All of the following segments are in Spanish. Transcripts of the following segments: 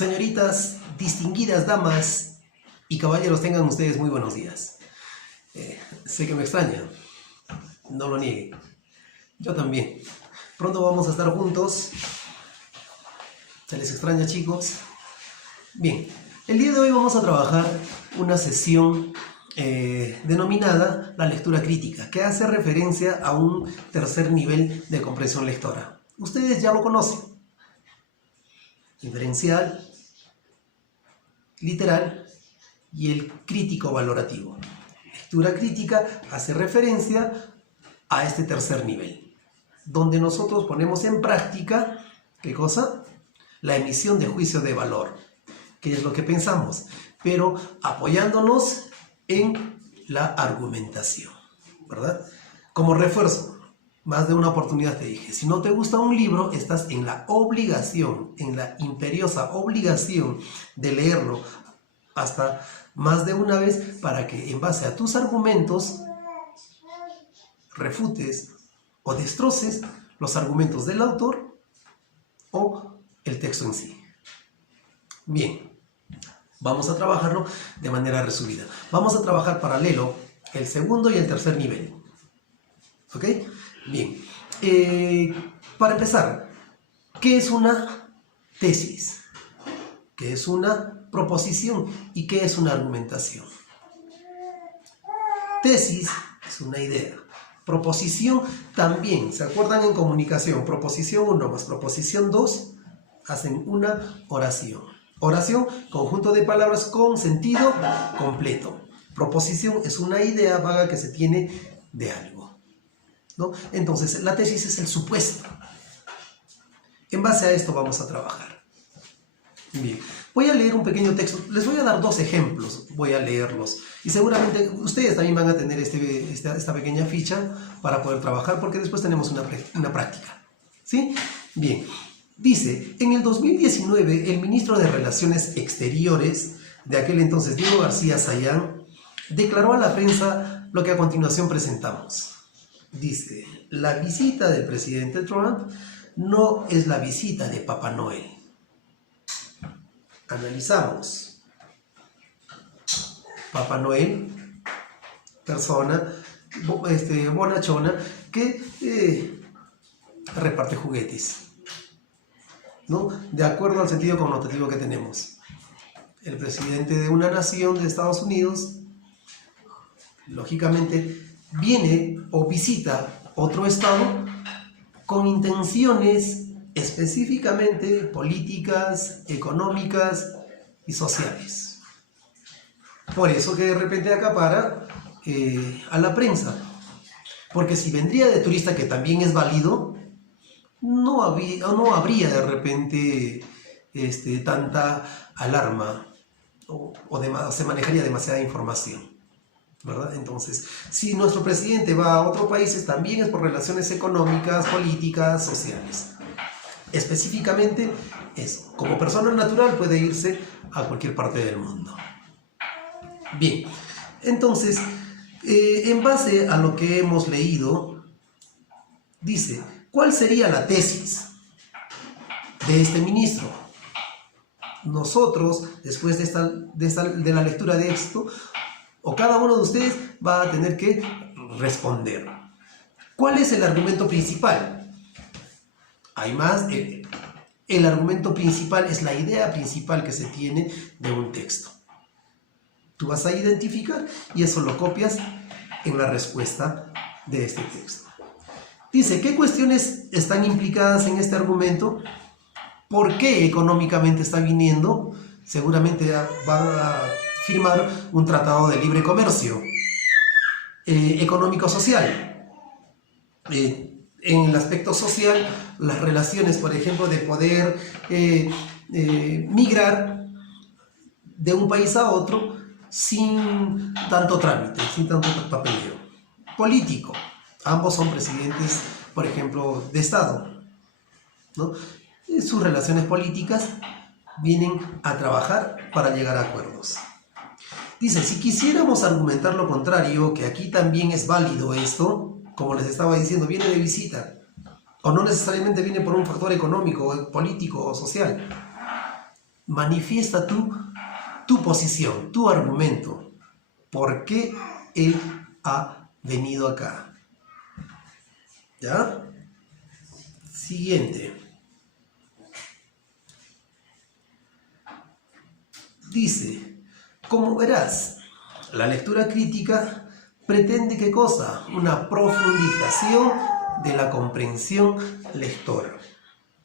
Señoritas, distinguidas damas y caballeros, tengan ustedes muy buenos días. Sé que me extraña, no lo niegue. Yo también. Pronto vamos a estar juntos. ¿Se les extraña, chicos? Bien, el día de hoy vamos a trabajar una sesión denominada la lectura crítica, que hace referencia a un tercer nivel de comprensión lectora. Ustedes ya lo conocen. Inferencial, literal y el crítico valorativo. Lectura crítica hace referencia a este tercer nivel, donde nosotros ponemos en práctica, ¿qué cosa? La emisión de juicio de valor, que es lo que pensamos, pero apoyándonos en la argumentación, ¿verdad? Como refuerzo, más de una oportunidad te dije, si no te gusta un libro, estás en la obligación, en la imperiosa obligación de leerlo hasta más de una vez para que en base a tus argumentos refutes o destroces los argumentos del autor o el texto en sí. Bien, vamos a trabajarlo de manera resumida. Vamos a trabajar paralelo el segundo y el tercer nivel. ¿Ok? Bien. Para empezar, ¿qué es una tesis? ¿Qué es una proposición? ¿Y qué es una argumentación? Tesis es una idea. Proposición también. ¿Se acuerdan en comunicación? Proposición 1 más proposición 2 hacen una oración. Oración, conjunto de palabras con sentido completo. Proposición es una idea vaga que se tiene de algo, ¿no? Entonces, la tesis es el supuesto. En base a esto vamos a trabajar. Bien, voy a leer un pequeño texto. Les voy a dar dos ejemplos. Voy a leerlos. Y seguramente ustedes también van a tener esta pequeña ficha para poder trabajar, porque después tenemos una práctica. ¿Sí? Bien. Dice, en el 2019, el ministro de Relaciones Exteriores, de aquel entonces Diego García Sayán, declaró a la prensa lo que a continuación presentamos. Dice, la visita del presidente Trump no es la visita de Papá Noel. Analizamos. Papá Noel, persona bonachona que reparte juguetes, ¿no? De acuerdo al sentido connotativo que tenemos. El presidente de una nación de Estados Unidos, lógicamente, viene o visita otro estado con intenciones específicamente políticas, económicas y sociales. Por eso que de repente acapara a la prensa. Porque si vendría de turista, que también es válido, no habría de repente tanta alarma o se manejaría demasiada información, ¿verdad? Entonces, si nuestro presidente va a otros países, también es por relaciones económicas, políticas, sociales. Específicamente eso. Como persona natural puede irse a cualquier parte del mundo. Bien, entonces, en base a lo que hemos leído, dice, ¿cuál sería la tesis de este ministro? Nosotros, después de la lectura de esto, o cada uno de ustedes va a tener que responder. ¿Cuál es el argumento principal? Hay más. El argumento principal es la idea principal que se tiene de un texto. Tú vas a identificar y eso lo copias en la respuesta de este texto. Dice, ¿qué cuestiones están implicadas en este argumento? ¿Por qué económicamente está viniendo? Seguramente va a firmar un tratado de libre comercio. Económico-social. En el aspecto social, las relaciones, por ejemplo, de poder migrar de un país a otro sin tanto trámite, sin tanto papeleo. Político. Ambos son presidentes, por ejemplo, de Estado, ¿no? Sus relaciones políticas vienen a trabajar para llegar a acuerdos. Dice, si quisiéramos argumentar lo contrario, que aquí también es válido esto, como les estaba diciendo, viene de visita, o no necesariamente viene por un factor económico, político o social. manifiesta tu posición, tu argumento. ¿Por qué él ha venido acá? ¿Ya? Siguiente. Dice, como verás, la lectura crítica pretende ¿qué cosa? Una profundización de la comprensión lectora.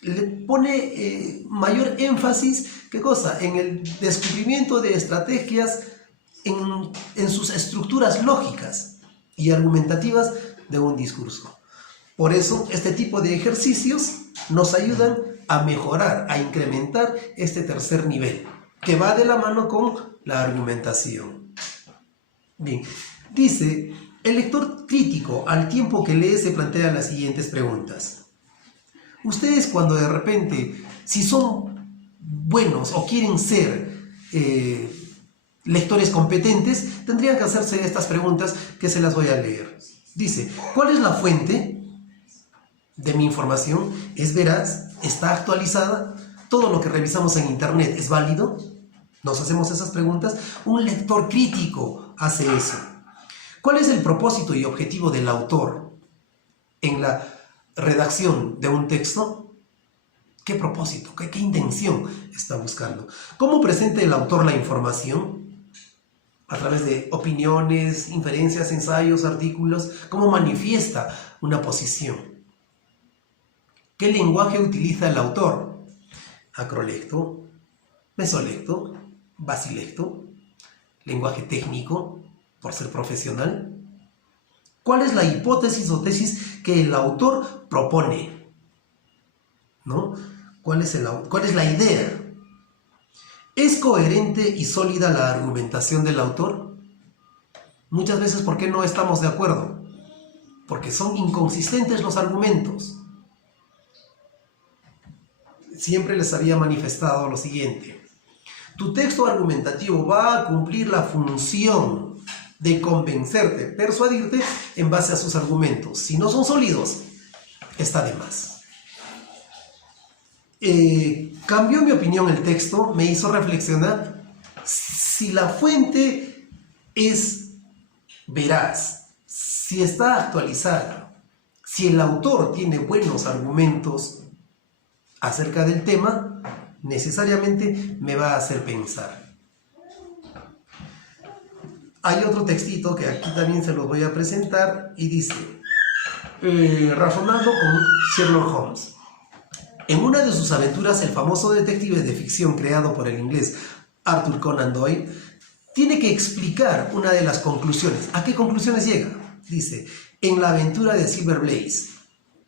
Le pone mayor énfasis, ¿qué cosa? En el descubrimiento de estrategias en sus estructuras lógicas y argumentativas de un discurso. Por eso, este tipo de ejercicios nos ayudan a mejorar, a incrementar este tercer nivel, que va de la mano con la argumentación. Bien, dice, el lector crítico al tiempo que lee se plantea las siguientes preguntas. Ustedes cuando de repente, si son buenos o quieren ser lectores competentes, tendrían que hacerse estas preguntas que se las voy a leer. Dice, ¿cuál es la fuente de mi información? ¿Es veraz? ¿Está actualizada? ¿Todo lo que revisamos en internet es válido? ¿Nos hacemos esas preguntas? Un lector crítico hace eso. ¿Cuál es el propósito y objetivo del autor en la redacción de un texto? ¿Qué propósito? ¿Qué intención está buscando? ¿Cómo presenta el autor la información? A través de opiniones, inferencias, ensayos, artículos. ¿Cómo manifiesta una posición? ¿Qué lenguaje utiliza el autor? Acrolecto, mesolecto, basilecto, lenguaje técnico, por ser profesional. ¿Cuál es la hipótesis o tesis que el autor propone? ¿No? ¿Cuál es la idea? ¿Es coherente y sólida la argumentación del autor? Muchas veces, ¿por qué no estamos de acuerdo? Porque son inconsistentes los argumentos. Siempre les había manifestado lo siguiente. Tu texto argumentativo va a cumplir la función de convencerte, persuadirte en base a sus argumentos. Si no son sólidos, está de más. Cambió mi opinión el texto, me hizo reflexionar si la fuente es veraz, si está actualizada, si el autor tiene buenos argumentos acerca del tema, necesariamente me va a hacer pensar. Hay otro textito que aquí también se los voy a presentar y dice, razonando con Sherlock Holmes. En una de sus aventuras, el famoso detective de ficción creado por el inglés Arthur Conan Doyle tiene que explicar una de las conclusiones. ¿A qué conclusiones llega? Dice, en la aventura de Silver Blaze.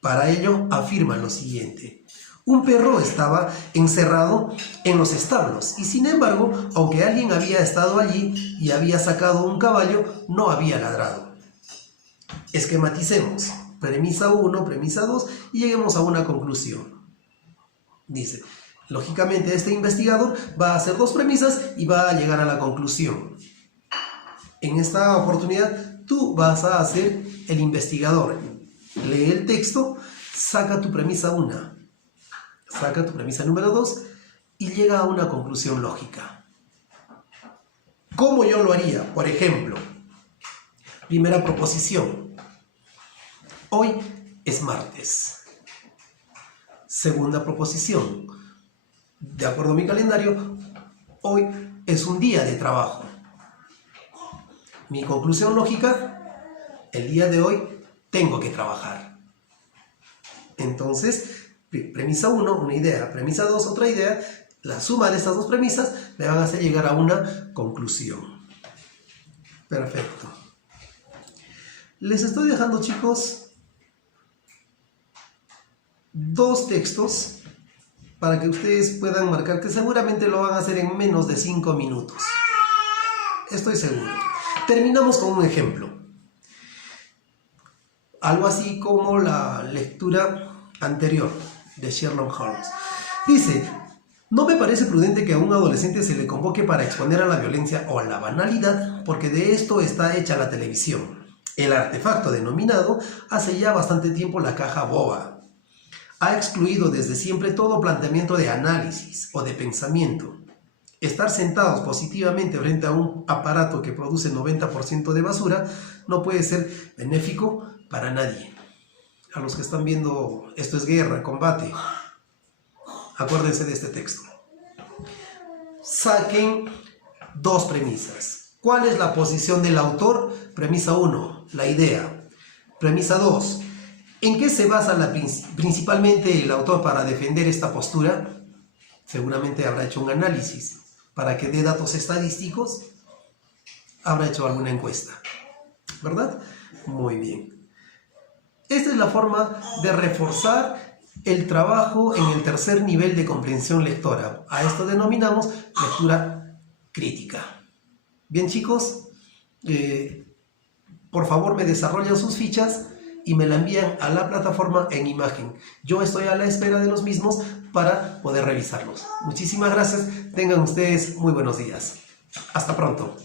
Para ello afirma lo siguiente. Un perro estaba encerrado en los establos y sin embargo, aunque alguien había estado allí y había sacado un caballo, no había ladrado. Esquematicemos. Premisa 1, premisa 2 y lleguemos a una conclusión. Dice, lógicamente este investigador va a hacer dos premisas y va a llegar a la conclusión. En esta oportunidad tú vas a ser el investigador. Lee el texto, saca tu premisa 1, saca tu premisa número 2 y llega a una conclusión lógica. ¿Cómo yo lo haría? Por ejemplo, primera proposición. Hoy es martes. Segunda proposición. De acuerdo a mi calendario, hoy es un día de trabajo. Mi conclusión lógica, el día de hoy tengo que trabajar. Entonces, premisa 1, una idea. Premisa 2, otra idea. La suma de estas dos premisas me van a hacer llegar a una conclusión. Perfecto. Les estoy dejando, chicos, dos textos para que ustedes puedan marcar, que seguramente lo van a hacer en menos de 5 minutos. Estoy seguro. Terminamos con un ejemplo. Algo así como la lectura anterior de Sherlock Holmes. Dice, no me parece prudente que a un adolescente se le convoque para exponer a la violencia o a la banalidad, porque de esto está hecha la televisión. El artefacto denominado hace ya bastante tiempo la caja boba. Ha excluido desde siempre todo planteamiento de análisis o de pensamiento. Estar sentados positivamente frente a un aparato que produce 90% de basura no puede ser benéfico para nadie. A los que están viendo, esto es guerra, combate, acuérdense de este texto. Saquen dos premisas. ¿Cuál es la posición del autor? Premisa 1, la idea. Premisa 2, ¿en qué se basa principalmente el autor para defender esta postura? Seguramente habrá hecho un análisis. Para que dé datos estadísticos, habrá hecho alguna encuesta, ¿verdad? Muy bien. Esta es la forma de reforzar el trabajo en el tercer nivel de comprensión lectora. A esto denominamos lectura crítica. Bien, chicos, por favor me desarrollan sus fichas y me la envían a la plataforma en imagen. Yo estoy a la espera de los mismos para poder revisarlos. Muchísimas gracias. Tengan ustedes muy buenos días. Hasta pronto.